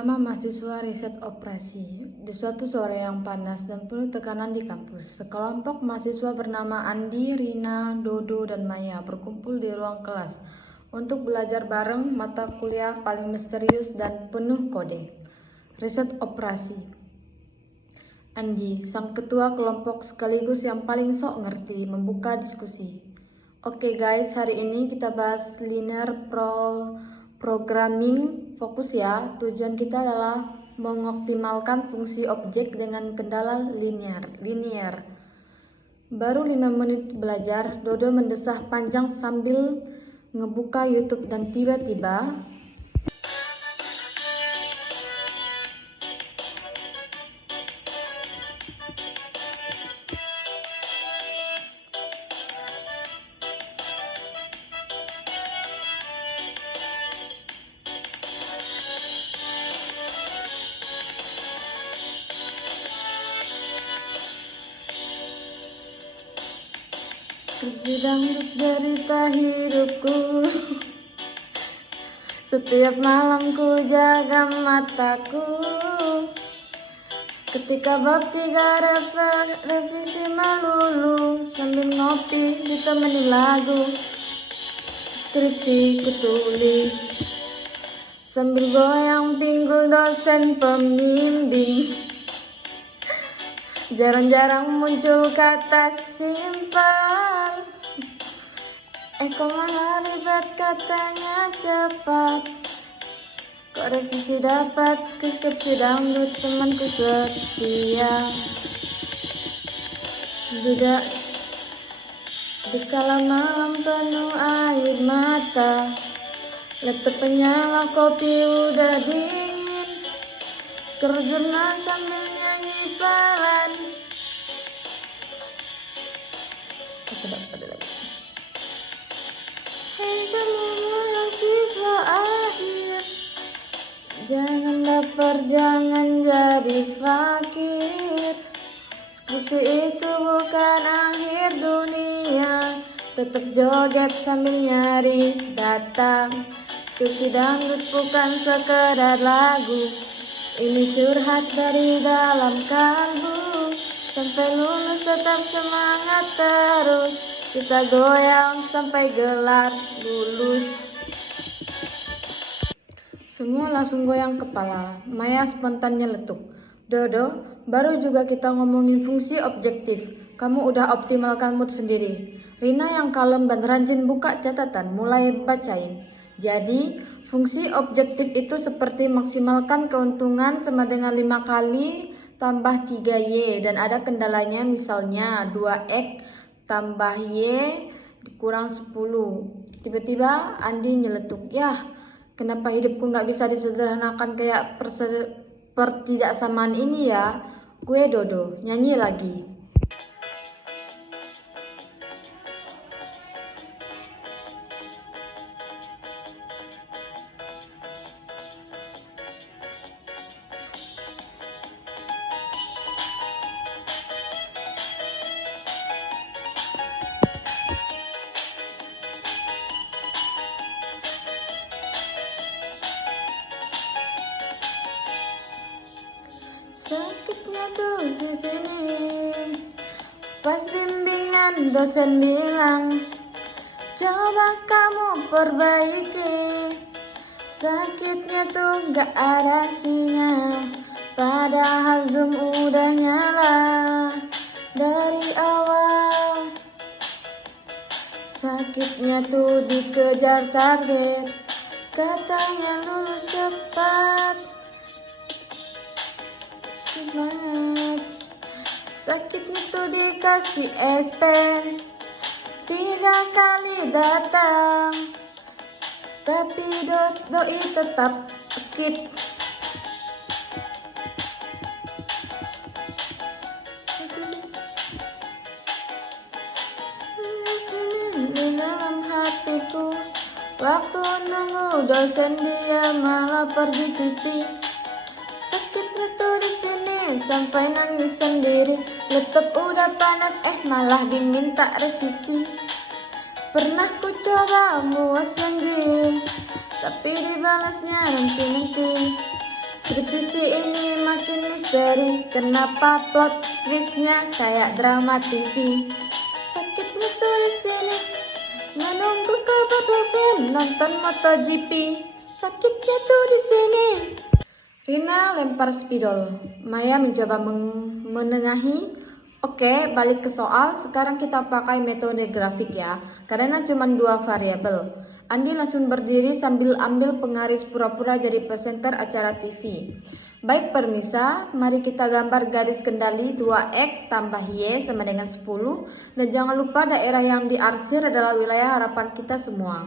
Drama mahasiswa riset operasi. Di suatu sore yang panas dan penuh tekanan di kampus, sekelompok mahasiswa bernama Andi, Rina, Dodo, dan Maya berkumpul di ruang kelas untuk belajar bareng mata kuliah paling misterius dan penuh kode, riset operasi. Andi, sang ketua kelompok sekaligus yang paling sok ngerti, membuka diskusi. Oke guys, hari ini kita bahas linear programming. Fokus ya, tujuan kita adalah mengoptimalkan fungsi objek dengan kendala linear. Baru 5 menit belajar, Dodo mendesah panjang sambil ngebuka YouTube dan tiba-tiba skripsi dangdut derita hidupku. Setiap malam ku jaga mataku, ketika bab 3 revisi melulu, sambil ngopi ditemani lagu. Skripsi ku tulis sambil goyang pinggul dosen pembimbing. Jarang-jarang muncul kata simpel, kok malah ribet katanya cepat. Kok revisi dapat, ke skripsi dangdut temanku setia. Juga dikala malam penuh air mata, laptop penyala, kopi udah dingin, scroll jurnal sambil nyanyi pelan. Hei kamu mahasiswa akhir, jangan baper, jangan jadi fakir. Skripsi itu bukan akhir dunia, tetap joget sambil nyari data. Skripsi dangdut bukan sekedar lagu, ini curhat dari dalam kalbu. Sampai lulus tetap semangat terus, kita goyang sampai gelar lulus. Semua langsung goyang kepala. Maya spontan nyeletuk. Dodo, baru juga kita ngomongin fungsi objektif, kamu udah optimalkan mood sendiri. Rina yang kalem dan rajin buka catatan mulai bacain. Jadi fungsi objektif itu seperti maksimalkan keuntungan sama dengan 5 kali tambah 3Y, dan ada kendalanya, misalnya 2X tambah Y kurang 10. Tiba-tiba Andi nyeletuk, yah kenapa hidupku gak bisa disederhanakan kayak pertidaksamaan ini ya. Gue Dodo, nyanyi lagi. Sakitnya tuh di sini, pas bimbingan dosen bilang, coba kamu perbaiki. Sakitnya tuh gak ada sinyal, padahal Zoom udah nyala dari awal. Sakitnya tuh dikejar target, katanya lulus cepat banget. Sakitnya tuh dikasih SP 3 kali datang, tapi doi tetap skip. Di dalam hatiku, waktu nunggu dosen dia malah pergi cuti. Sakitnya tuh di sini sampai nangis sendiri. Laptop udah panas, malah diminta revisi. Pernah ku coba buat janji, tapi dibalasnya nanti. Skripsi ini makin misteri, kenapa plot twistnya kayak drama TV. Sakitnya tuh di sini, menunggu kabar dosen nonton MotoGP. Sakitnya tuh di sini. Rina lempar spidol, Maya mencoba menengahi. Oke, balik ke soal. Sekarang kita pakai metode grafik ya, karena cuma 2 variabel. Andi langsung berdiri sambil ambil pengaris pura-pura jadi presenter acara TV. Baik permisa, mari kita gambar garis kendali 2X tambah Y sama dengan 10. Dan jangan lupa daerah yang diarsir adalah wilayah harapan kita semua.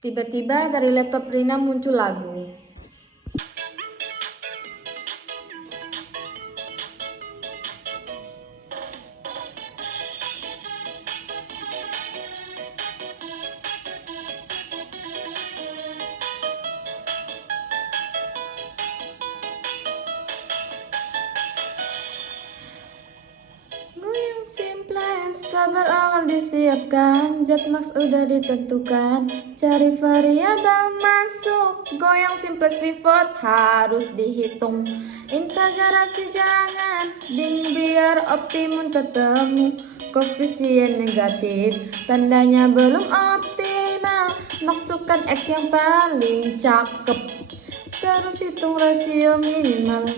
Tiba-tiba dari laptop Rina muncul lagu. Goyang simple, stabil awal disiapkan, Jetmax udah ditentukan, cari variabel masuk, goyang simplex pivot harus dihitung, integrasi jangan bing biar optimum ketemu, koefisien negatif, tandanya belum optimal, masukkan X yang paling cakep, terus hitung rasio minimal.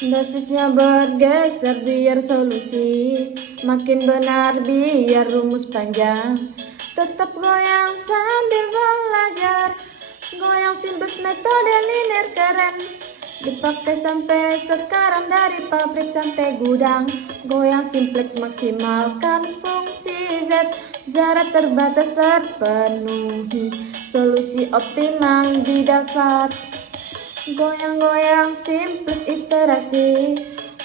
Basisnya bergeser biar solusi makin benar biar rumus panjang. Tetap goyang sambil belajar, goyang simplex metode linear keren, dipakai sampai sekarang dari pabrik sampai gudang. Goyang simplex maksimalkan fungsi Z, syarat terbatas terpenuhi, solusi optimal didapat. Goyang-goyang simplex iterasi,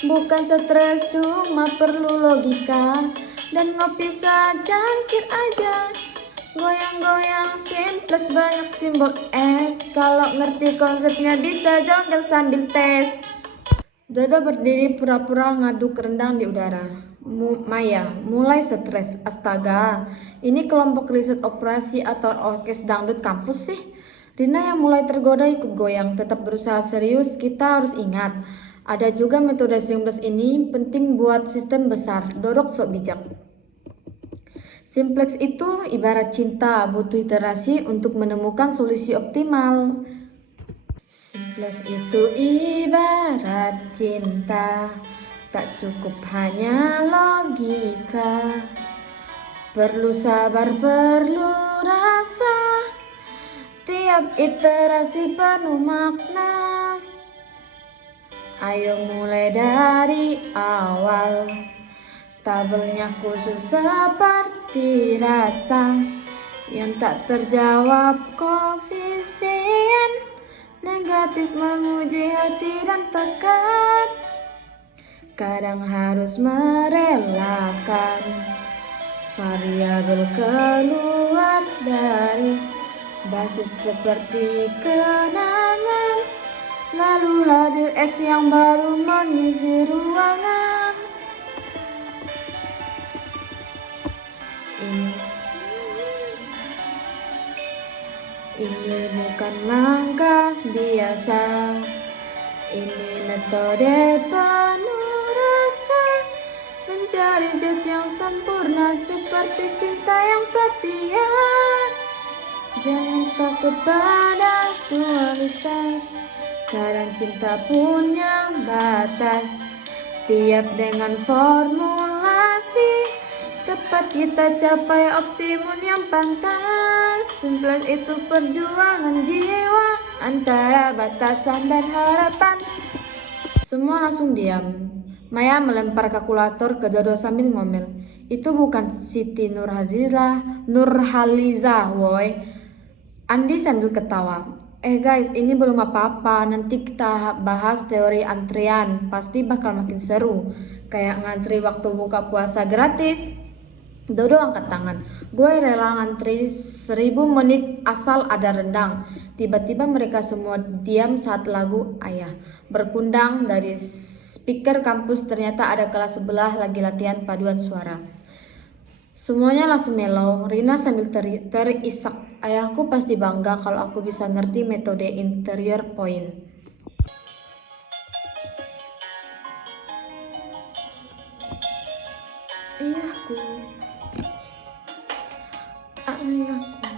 bukan stres cuma perlu logika, dan ngopi secangkir aja. Goyang-goyang simplex banyak simbol S, kalau ngerti konsepnya bisa jonggol sambil tes. Dodo berdiri pura-pura ngaduk rendang di udara. Maya mulai stres, astaga, ini kelompok riset operasi atau orkes dangdut kampus sih. Rina yang mulai tergoda ikut goyang, tetap berusaha serius. Kita harus ingat, ada juga metode simplex ini penting buat sistem besar. Dorok sok bijak. Simplex itu ibarat cinta, butuh iterasi untuk menemukan solusi optimal. Simplex itu ibarat cinta, tak cukup hanya logika, perlu sabar, perlu rasa. Tiap iterasi penuh makna. Ayo mulai dari awal, tabelnya khusus seperti rasa yang tak terjawab, koefisien negatif menguji hati dan tekan. Kadang harus merelakan variabel keluar dari basis seperti kenangan, lalu hadir X yang baru mengisi ruangan. Ini bukan langkah biasa, ini metode penuh rasa, mencari jet yang sempurna seperti cinta yang setia. Jangan takut pada dualitas, kadang cinta punya batas. Tiap dengan formulasi tepat kita capai optimum yang pantas. Simplex itu perjuangan jiwa antara batasan dan harapan. Semua langsung diam. Maya melempar kalkulator ke Dodo sambil ngomel. Itu bukan Siti Nurhalizah, woy. Andi sambil ketawa. Guys, ini belum apa-apa. Nanti kita bahas teori antrian. Pasti bakal makin seru. Kayak ngantri waktu buka puasa gratis. Dodo angkat tangan. Gue rela ngantri 1000 menit asal ada rendang. Tiba-tiba mereka semua diam saat lagu Ayah berkundang dari speaker kampus. Ternyata ada kelas sebelah lagi latihan paduan suara. Semuanya langsung melau. Rina sambil terisak. Ayahku pasti bangga kalau aku bisa ngerti metode interior point. Ayahku, ayahku,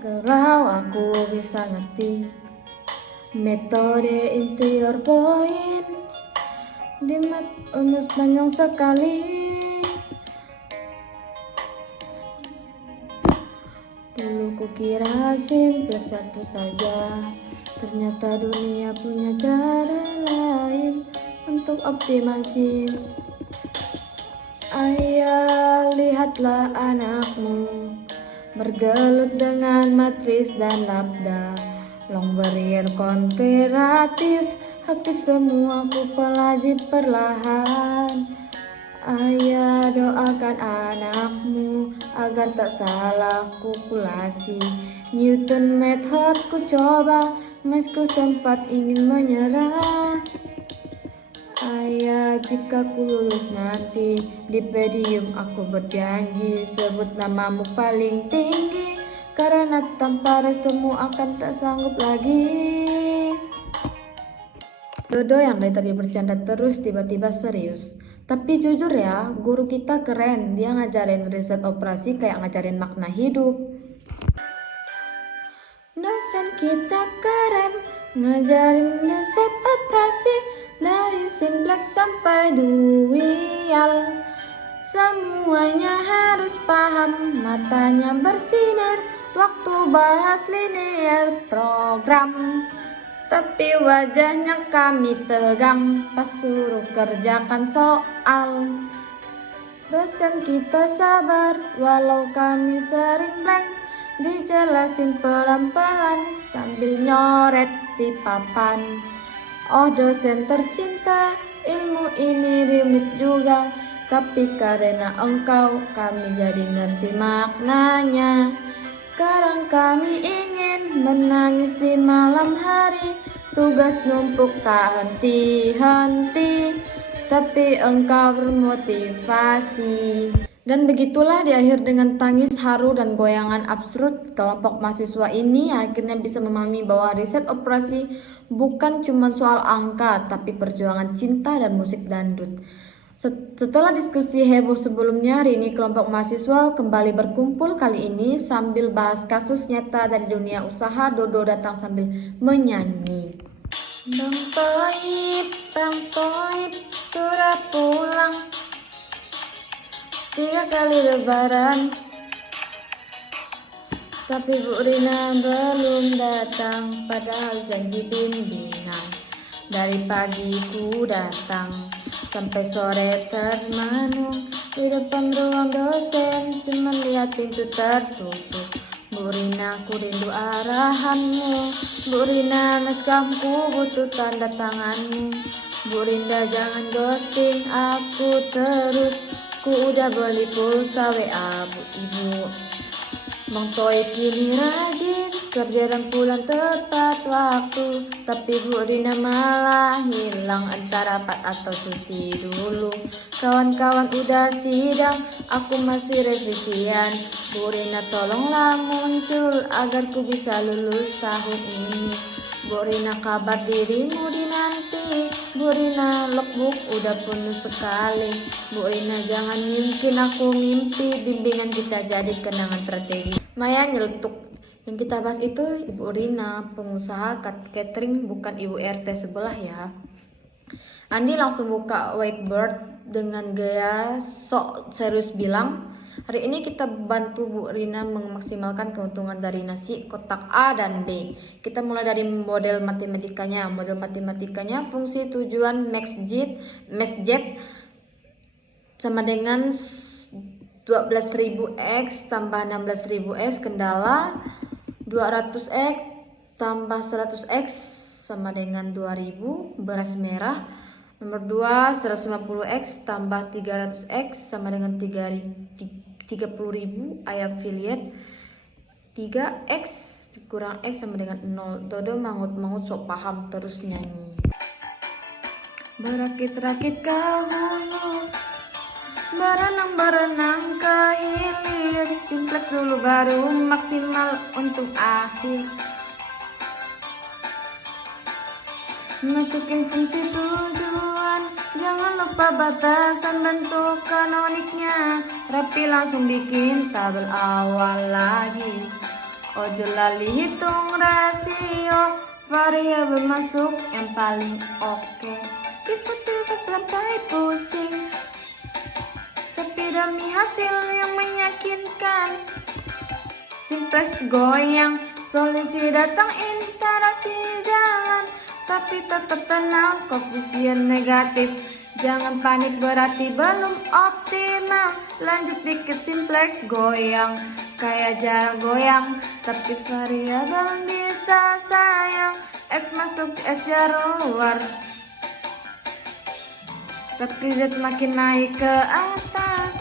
kalau aku bisa ngerti metode interior point di rumus panjang sekali. Dulu kukira simplex satu saja, ternyata dunia punya cara lain untuk optimasi. Ayah, lihatlah anakmu bergelut dengan matris dan labda, long barrier konteratif, aktif semua ku pelajari perlahan. Ayah, doakan anakmu agar tak salah kalkulasi. Newton method ku coba, mesku sempat ingin menyerah. Ayah, jika ku lulus nanti di podium aku berjanji sebut namamu paling tinggi, karena tanpa restumu akan tak sanggup lagi. Dodo yang dari tadi bercanda terus tiba-tiba serius. Tapi jujur ya, guru kita keren. Dia ngajarin riset operasi kayak ngajarin makna hidup. Dosen kita keren, ngajarin riset operasi dari simplex sampai dual. Semuanya harus paham, matanya bersinar waktu bahas linear program. Tapi wajahnya kami tegang pas suruh kerjakan soal. Dosen kita sabar walau kami sering blank, dijelasin pelan-pelan sambil nyoret di papan. Oh dosen tercinta, ilmu ini rumit juga, tapi karena engkau kami jadi ngerti maknanya. Sekarang kami ingin menangis di malam hari, tugas numpuk tak henti-henti, tapi engkau bermotivasi. Dan begitulah di akhir dengan tangis haru dan goyangan absurd, kelompok mahasiswa ini akhirnya bisa memahami bahwa riset operasi bukan cuma soal angka, tapi perjuangan cinta dan musik dangdut. Setelah diskusi heboh sebelumnya, hari ini kelompok mahasiswa kembali berkumpul, kali ini sambil bahas kasus nyata dari dunia usaha. Dodo datang sambil menyanyi. Bang Toib, sudah pulang 3 kali lebaran, tapi Bu Rina belum datang, padahal janji bimbingan. Dari pagi ku datang sampai sore termenung di depan ruang dosen, cuma lihat pintu tertutup. Bu Rina, ku rindu arahanmu. Bu Rina, naskahku butuh tanda tanganmu. Bu Rinda, jangan ghosting aku terus, ku udah beli pulsa WA Bu Ibu. Bang Toy kini rajin kerja dan pulang tepat waktu, tapi Bu Rina malah hilang entah rapat atau cuti dulu. Kawan-kawan udah sidang, aku masih revisian. Bu Rina tolonglah muncul agar ku bisa lulus tahun ini. Bu Rina, kabar dirimu dinanti. Bu Rina, logbook udah penuh sekali. Bu Rina, jangan mungkin aku mimpi bimbingan kita jadi kenangan strategi. Maya nyeletuk. Yang kita bahas itu Ibu Rina, pengusaha catering, bukan Ibu RT sebelah ya. Andi langsung buka whiteboard dengan gaya sok serius bilang, hari ini kita bantu Bu Rina memaksimalkan keuntungan dari nasi kotak A dan B. Kita mulai dari model matematikanya. Model matematikanya fungsi tujuan max-jet sama dengan 12.000x tambah 16.000x, kendala 200x tambah 100x sama dengan 2000, beras merah. Nomor 2, 150x tambah 300x sama dengan 30.000, ayam affiliate. 3x kurang x sama dengan 0. Dodo mangut-mangut sok paham terus nyanyi. Berakit-rakit kau Berenang-berenang ke hilir, simplex dulu baru maksimal untuk akhir. Masukin fungsi tujuan, jangan lupa batasan bentuk kanoniknya. Rapi langsung bikin tabel awal lagi. Ojo lali hitung rasio, variabel masuk yang paling oke. Pivot sampai pusing, tapi demi hasil yang meyakinkan. Simplex goyang, solusi datang, interaksi jalan, tapi tetap tenang, koefisien negatif. Jangan panik berarti belum optimal. Lanjut dikit, simplex goyang, kayak jarang goyang, tapi variabel bisa sayang. X masuk S luar, tapi Z makin naik ke atas.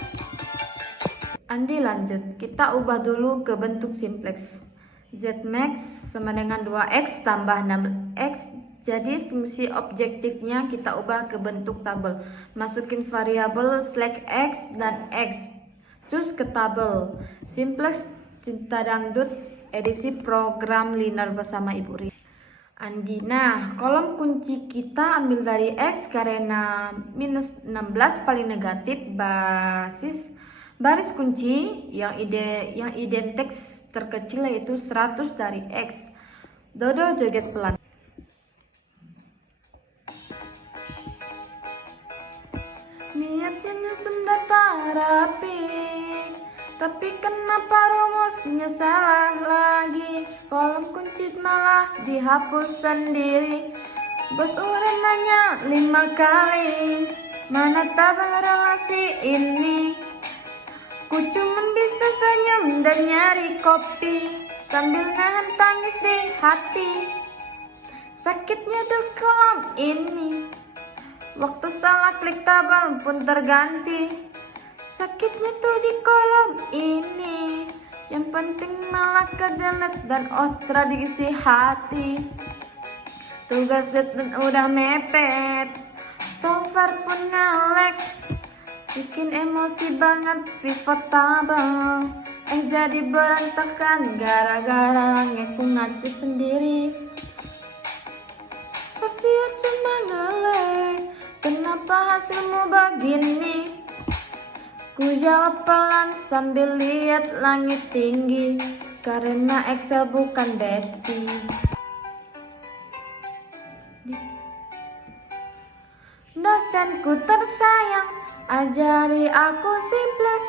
Andi lanjut, kita ubah dulu ke bentuk simplex. Z max sama dengan 2X tambah 6X. Jadi fungsi objektifnya kita ubah ke bentuk tabel. Masukin variabel slash X dan X. Terus ke tabel. Simplex Cinta Dangdut edisi program linear bersama Ibu Ri. Andi, nah kolom kunci kita ambil dari X karena minus 16 paling negatif, baris kunci yang ide teks terkecil yaitu 100 dari X. Dodo joget pelan. Niatnya nyusun data rapi, tapi kenapa rumusnya salah lagi? Kolom kunci malah dihapus sendiri. Bos udah nanya 5 kali, mana tabel relasi ini? Ku cuman bisa senyum dan nyari kopi, sambil nahan tangis di hati. Sakitnya tuh kolom ini, waktu salah klik tabel pun terganti. Sakitnya tuh di kolom ini, yang penting malah ke delete dan tradisi hati. Tugas deadline udah mepet, software pun nge-lag, bikin emosi banget pivot tabel. Jadi berantakan gara-gara ngeku ngacu sendiri. Versier cuma nge-lag, kenapa hasilmu begini? Ku jawab pelan sambil lihat langit tinggi, karena Excel bukan bestie. Dosenku tersayang, ajari aku simplex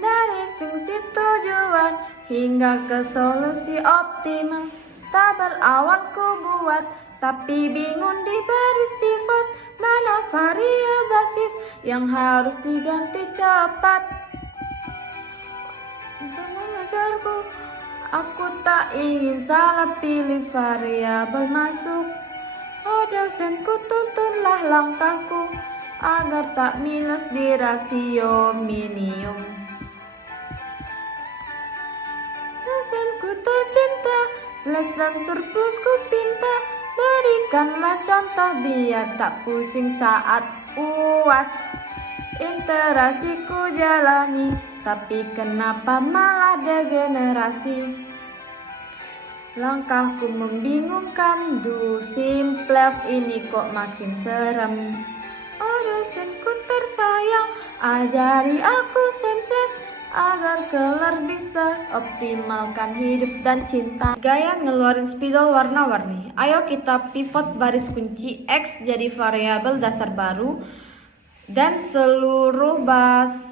dari fungsi tujuan hingga ke solusi optimal. Tabel awal ku buat, tapi bingung di baris pivot, mana variabel basis yang harus diganti cepat. Jangan ngajarku, aku tak ingin salah pilih variabel masuk. Oh dosenku, tuntunlah langkahku agar tak minus di rasio minimum. Dosenku tercinta, select dan surplus ku pinta, berikanlah contoh biar tak pusing saat UAS. Interaksi ku jalani, tapi kenapa malah degenerasi? Langkahku membingungkan, simplex ini kok makin serem. Oh dosenku tersayang, ajari aku simplex agar kelar bisa optimalkan hidup dan cinta. Gaya ngeluarin spidol warna-warni. Ayo kita pivot baris kunci X jadi variabel dasar baru, dan seluruh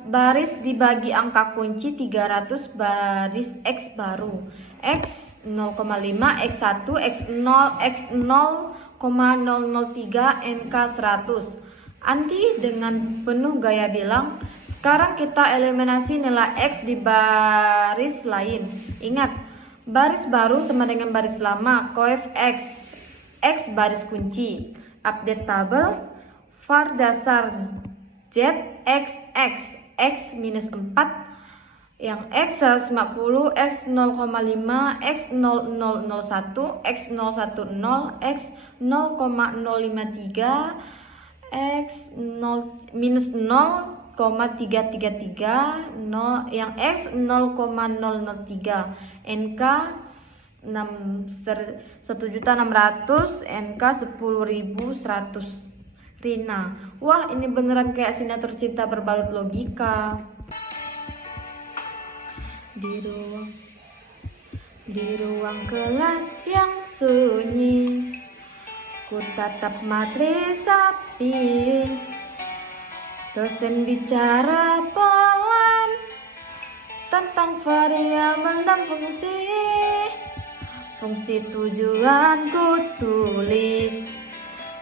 baris dibagi angka kunci 300 baris X baru. X 0,5, X1, X0, X0,003, NK 100. Andi dengan penuh gaya bilang, sekarang kita eliminasi nilai X di baris lain. Ingat, baris baru sama dengan baris lama, coef X, X baris kunci. Update tabel, var dasar Z, X, X, X minus 4, yang X 150, X 0,5, X 0001, X 010, X 0,053, X 0 minus 0, 0,333, yang X 0,003, NK 1.600.000, NK 10.100. Rina, wah ini beneran kayak sinetron cinta berbalut logika. Di ruang kelas yang sunyi, ku tatap materi sapi. Dosen bicara pelan tentang variabel dan fungsi. Fungsi tujuan ku tulis,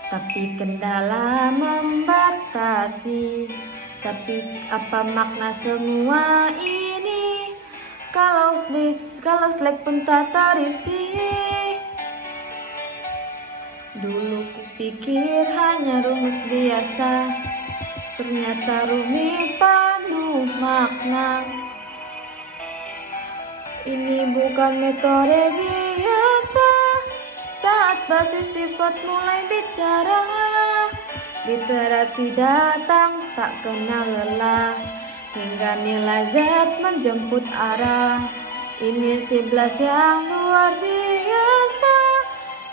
tapi kendala membatasi. Tapi apa makna semua ini kalau Slack pun tak terisi? Dulu kupikir hanya rumus biasa, ternyata rumit penuh makna. Ini bukan metode biasa. Saat basis pivot mulai bicara, literasi datang tak kenal lelah, hingga nilai Z menjemput arah. Ini 11 yang luar biasa,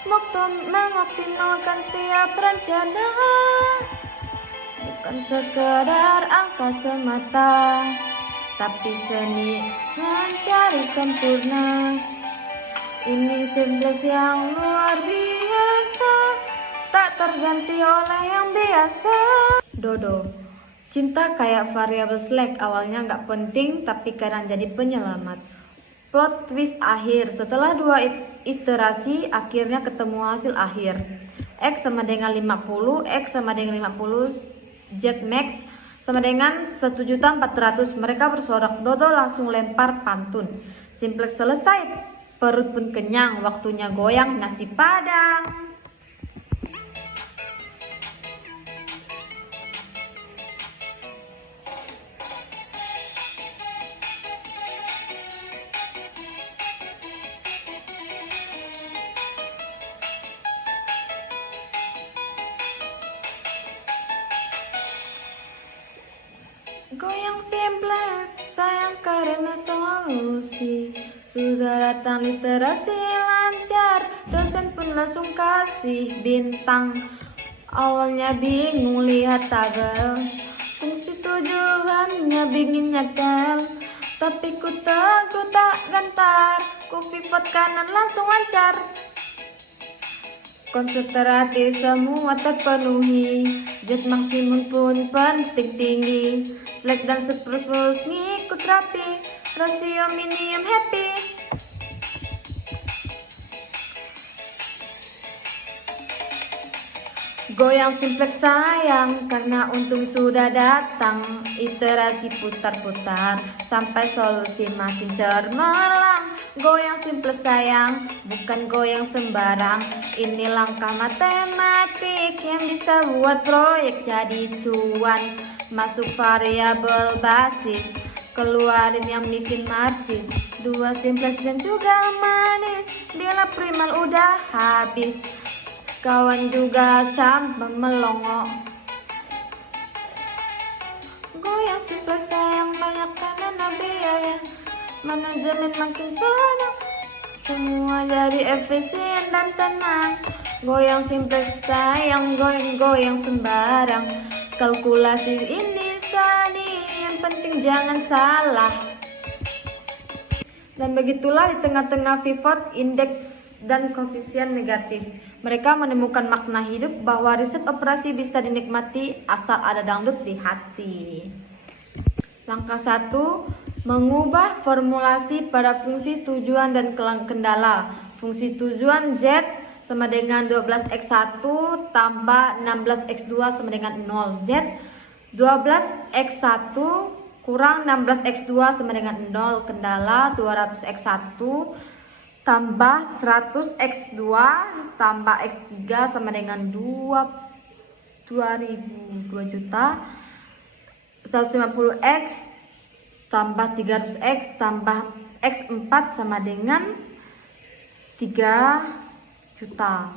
mengoptimalkan tiap rencana. Bukan sekedar angka semata, tapi seni mencari sempurna. Ini 11 yang luar biasa, tak terganti oleh yang biasa. Dodo, cinta kayak variabel Slack, awalnya gak penting tapi kadang jadi penyelamat. Plot twist akhir, setelah 2 iterasi akhirnya ketemu hasil akhir. X sama dengan 50, X sama dengan 50, Z max sama dengan 1.400.000. Mereka bersorak, Dodo langsung lempar pantun. Simplex selesai, perut pun kenyang, waktunya goyang nasi padang. Goyang simples, sayang karena solusi. Sudah datang literasi lancar, dosen pun langsung kasih bintang. Awalnya bingung lihat tabel, fungsi tujuannya bikin nyetel. Tapi ku teguh tak gentar, ku pivot kanan langsung lancar. Konsentrasi semua terpenuhi, Z maksimum pun penting tinggi. Slack dan Spruce ngikut rapi, rasio minimum happy. Goyang simplex sayang, karena untung sudah datang. Iterasi putar-putar, sampai solusi makin cermelang. Goyang simplex sayang, bukan goyang sembarang. Ini langkah matematik yang bisa buat proyek jadi cuan. Masuk variabel basis, keluarin yang bikin marxis. 2 simplex dan juga manis, bila primal udah habis. Kawan juga campak melongo. Goyang simplex sayang, banyak karena biaya. Manajemen makin senang, semua jadi efisien dan tenang. Goyang simplex sayang, goyang sembarang. Kalkulasi ini seni, yang penting jangan salah. Dan begitulah di tengah-tengah pivot, indeks dan koefisien negatif, mereka menemukan makna hidup bahwa riset operasi bisa dinikmati asal ada dangdut di hati. Langkah 1, mengubah formulasi pada fungsi tujuan dan kendala. Fungsi tujuan Z sama dengan 12x1 tambah 16x2 sama dengan 0. Z 12x1 kurang 16x2 sama dengan 0. Kendala 200x1 tambah 100x2 tambah x3 sama dengan 2 juta. 150x tambah 300x tambah x4 sama dengan 3 juta.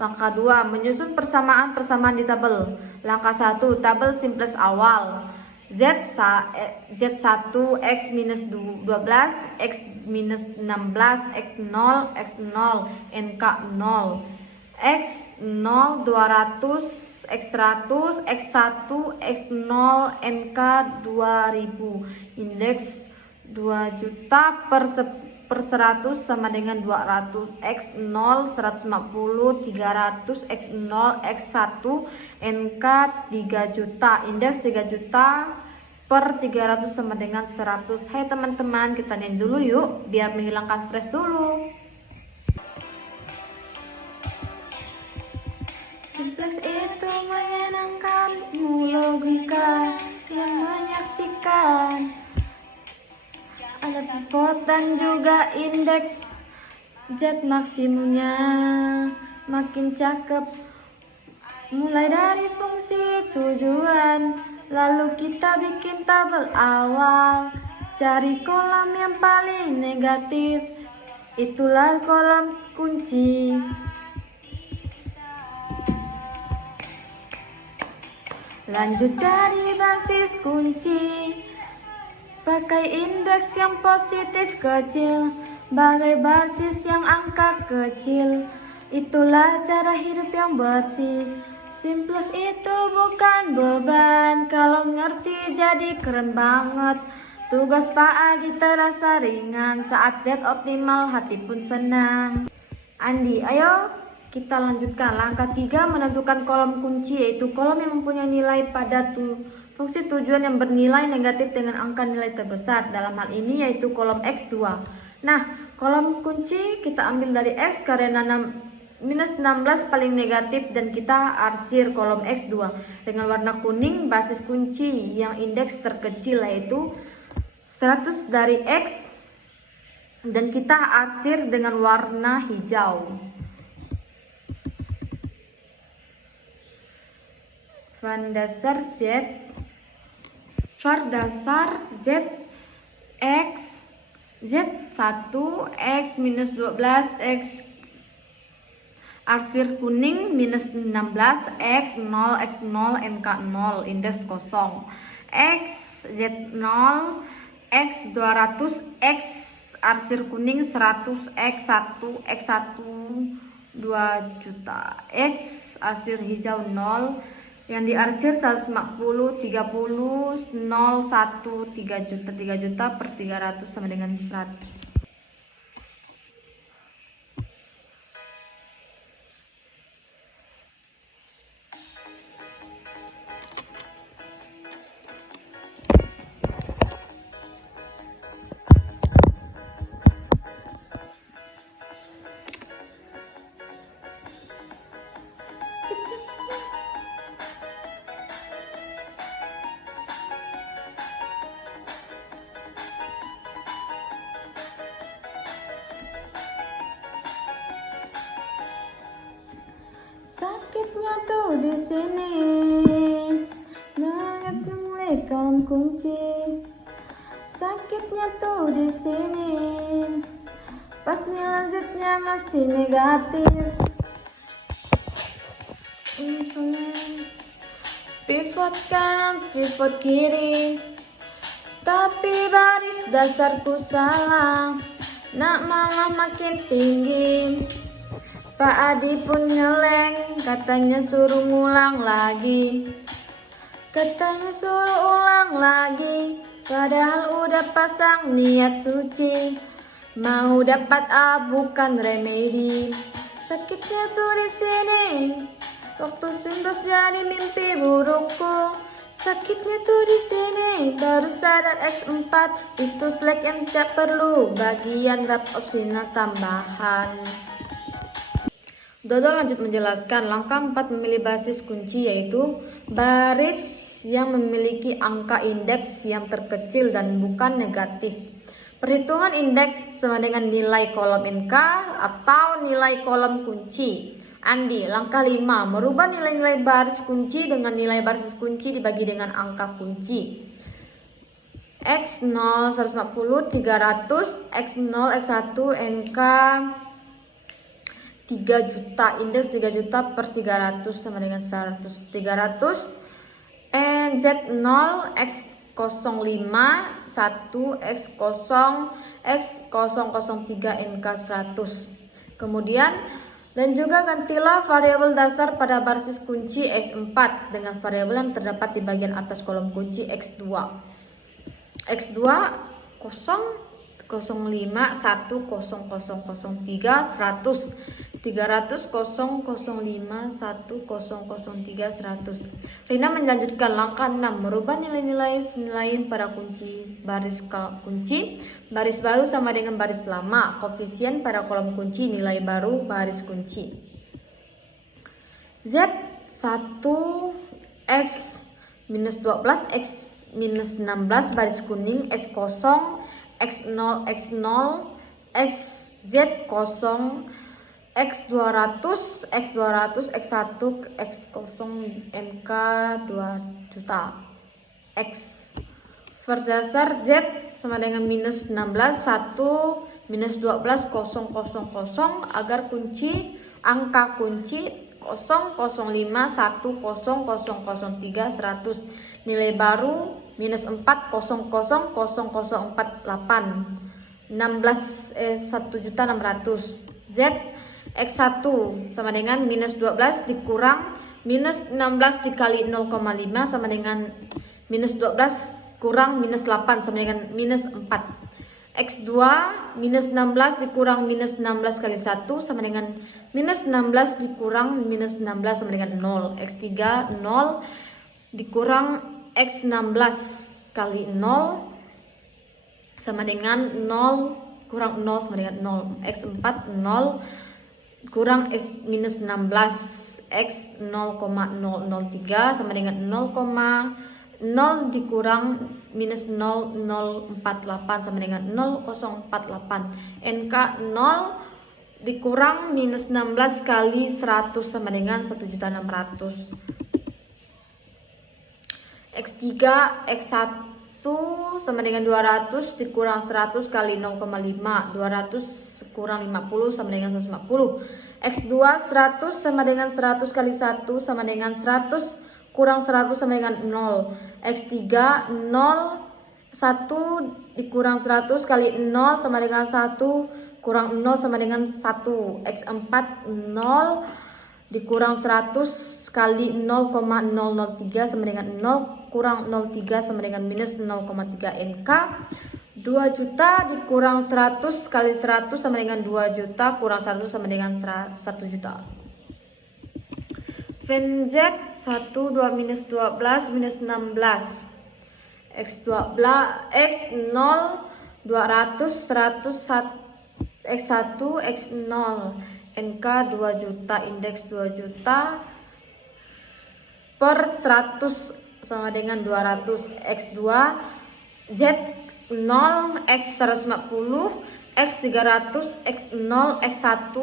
Langkah 2, menyusun persamaan di tabel. Langkah 1, tabel simplex awal. Z1 X minus 12 X minus 16 X0 X0 NK 0 X0 200 X100 X1 X0 NK 2000 indeks 2 juta per 100 sama dengan 200 X0 150 300 X0 X1 NK 3 juta indeks 3 juta per 300 sama dengan 100. Hai teman-teman, kita nyanyi dulu yuk biar menghilangkan stres dulu. Simplex itu menyenangkanmu, logika yang menyaksikan, ada pivot dan juga indeks. Z maksimumnya makin cakep, mulai dari fungsi tujuan, lalu kita bikin tabel awal, cari kolom yang paling negatif, itulah kolom kunci. Lanjut cari basis kunci, pakai indeks yang positif kecil, bagai basis yang angka kecil, itulah cara hidup yang bersih. Simplex itu bukan beban, kalau ngerti jadi keren banget. Tugas Pak Adi terasa ringan, saat Z optimal hati pun senang. Andi, ayo kita lanjutkan. Langkah 3, menentukan kolom kunci, yaitu kolom yang mempunyai nilai pada fungsi tujuan yang bernilai negatif dengan angka nilai terbesar. Dalam hal ini yaitu kolom X2. Nah, kolom kunci kita ambil dari X karena minus 16 paling negatif dan kita arsir kolom X2 dengan warna kuning basis kunci yang indeks terkecil yaitu 100 dari X dan kita arsir dengan warna hijau. Vandasar Z X Z1 X minus 12 X arsir kuning minus 16 X0 X0 NK 0 indeks kosong X Z0 X 200 X arsir kuning 100 X1 X1 2 juta X arsir hijau 0 yang diarsir 150 30 0 1 3 juta per 300 sama dengan 100. Sakitnya tuh di sini, banget mulai kolom kunci. Sakitnya tuh di sini, pas nilai Z-nya masih negatif. Pivot kanan, pivot kiri, tapi baris dasarku salah, nak malah makin tinggi. Pak Adi pun nyeleng, katanya suruh ngulang lagi. Katanya suruh ulang lagi, padahal udah pasang niat suci. Mau dapat A bukan remedi. Sakitnya tuh di sini, waktu Simplex jadi mimpi burukku. Sakitnya tuh di sini, baru sadar X4 itu slack yang tak perlu, bagian wrap opsional tambahan. Dodo lanjut menjelaskan langkah 4 memilih basis kunci, yaitu baris yang memiliki angka indeks yang terkecil dan bukan negatif. Perhitungan indeks sama dengan nilai kolom NK atau nilai kolom kunci. Andi, langkah 5, merubah nilai-nilai baris kunci dengan nilai baris kunci dibagi dengan angka kunci. X0 150 300 X0 X1 NK 3 juta, indeks 3 juta per 300 sama dengan 100. 300 Z0 X X05 1 X0 X003 NK 100. Kemudian dan juga gantilah variabel dasar pada basis kunci X4 dengan variabel yang terdapat di bagian atas kolom kunci X2. X2 0 05 1 0 0 03 100 300 0 05 1 0 0 3 100. Rina melanjutkan langkah 6, merubah nilai-nilai lain pada kunci baris kunci baris baru sama dengan baris lama, koefisien pada kolom kunci nilai baru baris kunci. Z 1 X minus 12 X minus 16 baris kuning, X0 X0 X0 XZ0 X200 X200 X1 X0 NK 2 juta. X berdasar Z sama dengan minus 16 1 minus 12 0 0 0 agar kunci angka kunci 0 0 5 1 0 0 0 3 100 nilai baru minus 4 0 0 0 0 4 8 1.600.000. Z X1 sama dengan minus 12 dikurang minus 16 dikali 0,5 sama dengan minus 12 kurang minus 8 sama dengan minus 4. X2 minus 16 dikurang minus 16 kali 1 sama dengan minus 16 dikurang minus 16 sama dengan 0. X3 0 dikurang X16 kali 0 sama dengan 0 kurang 0 sama dengan 0. X4 0 kurang X minus 16 X 0,003 sama dengan 0,0 dikurang minus 0048 sama dengan 0048. NK 0 dikurang minus 16 kali 100 sama dengan 1.600. X3 X1 sama dengan 200 dikurang 100 kali 0,5 200 kurang 50 sama dengan 150. X2 100 sama dengan 100 kali 1 sama dengan 100 kurang 100 sama dengan 0. X3 0 1 dikurang 100 kali 0 sama dengan 1 kurang 0 sama dengan 1. X4 0 dikurang 100 kali 0,003 sama dengan 0 kurang 03 sama dengan minus 0,3. NK 2 juta dikurang 100 kali 100 sama dengan 2 juta kurang 1 sama dengan 1 juta. VNZ 1 2 minus 12 minus 16 X12 X0 200 100 X1 X0 NK 2 juta indeks 2 juta per 100 sama dengan 200. X2 Z 0 X 150 X 300 X0 X1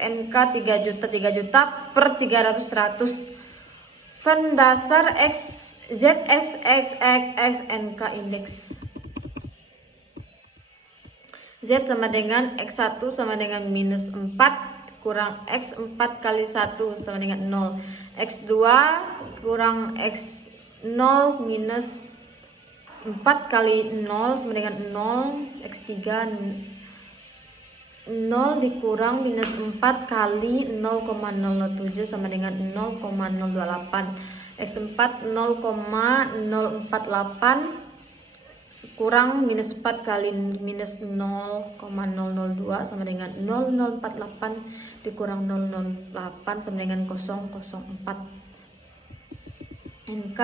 NK 3 juta per 300 100. Van dasar X Z X X X X NK indeks Z sama dengan X1 sama dengan minus 4 kurang X4 kali 1 sama dengan 0. X2 kurang X0 minus 4 kali 0 sama dengan 0. X3 0 dikurang minus 4 kali 0,007 sama dengan 0,028. X4 0,048 kurang minus 4 kali minus 0,002 sama dengan 0048 dikurang 008 sama dengan 004. NK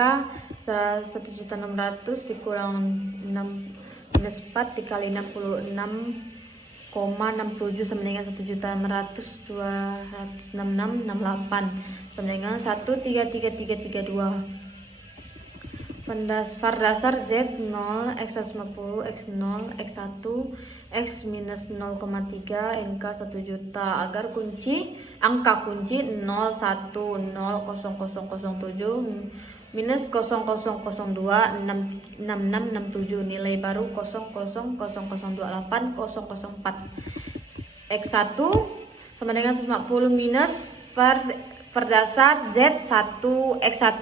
1.600 dikurang 6 minus 4 dikali 66,67 sama dengan 1.600 266,68 sama dengan 1333332. Dasar Z 0 X 150 X 0 X1 X minus 0,3 NK 1 juta agar angka kunci 0 1 0 0 0 0 07 minus 0 0 0 2 6 6 6 67 nilai baru 0 0 0 0 28 004. X1 sama dengan 150 minus berdasar Z 1 X1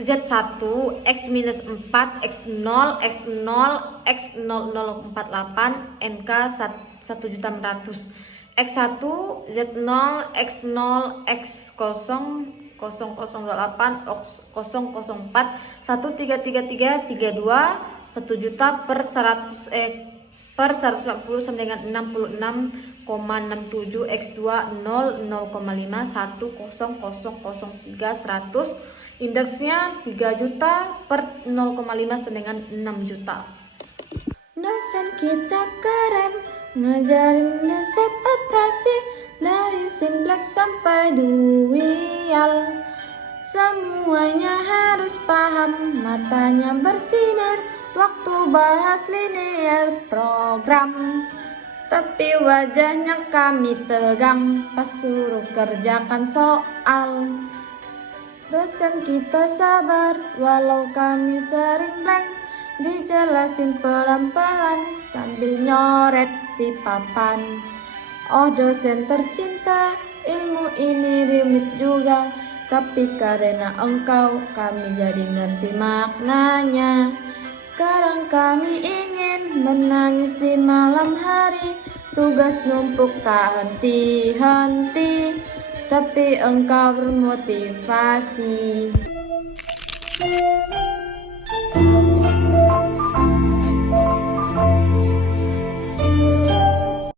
Z1, X-4, X0, X0, X0048, NK 1.100.000. X1, Z0, X0, X0, 0008, 004, 133332, 1 juta per 150 sama dengan 66,67, X2 0, 0,5, 10003, 100, indeksnya 3 juta per 0,5 sama dengan 6 juta. Dosen kita keren, ngajarin resep operasi dari simplex sampai dual. Semuanya harus paham, matanya bersinar waktu bahas linear program. Tapi wajahnya kami tegang pas suruh kerjakan soal. Dosen kita sabar walau kami sering blank, dijelasin pelan-pelan sambil nyoret di papan. Oh dosen tercinta, ilmu ini rumit juga, tapi karena engkau kami jadi ngerti maknanya. Kadang kami ingin menangis di malam hari, tugas numpuk tak henti-henti, tapi engkau bermotivasi.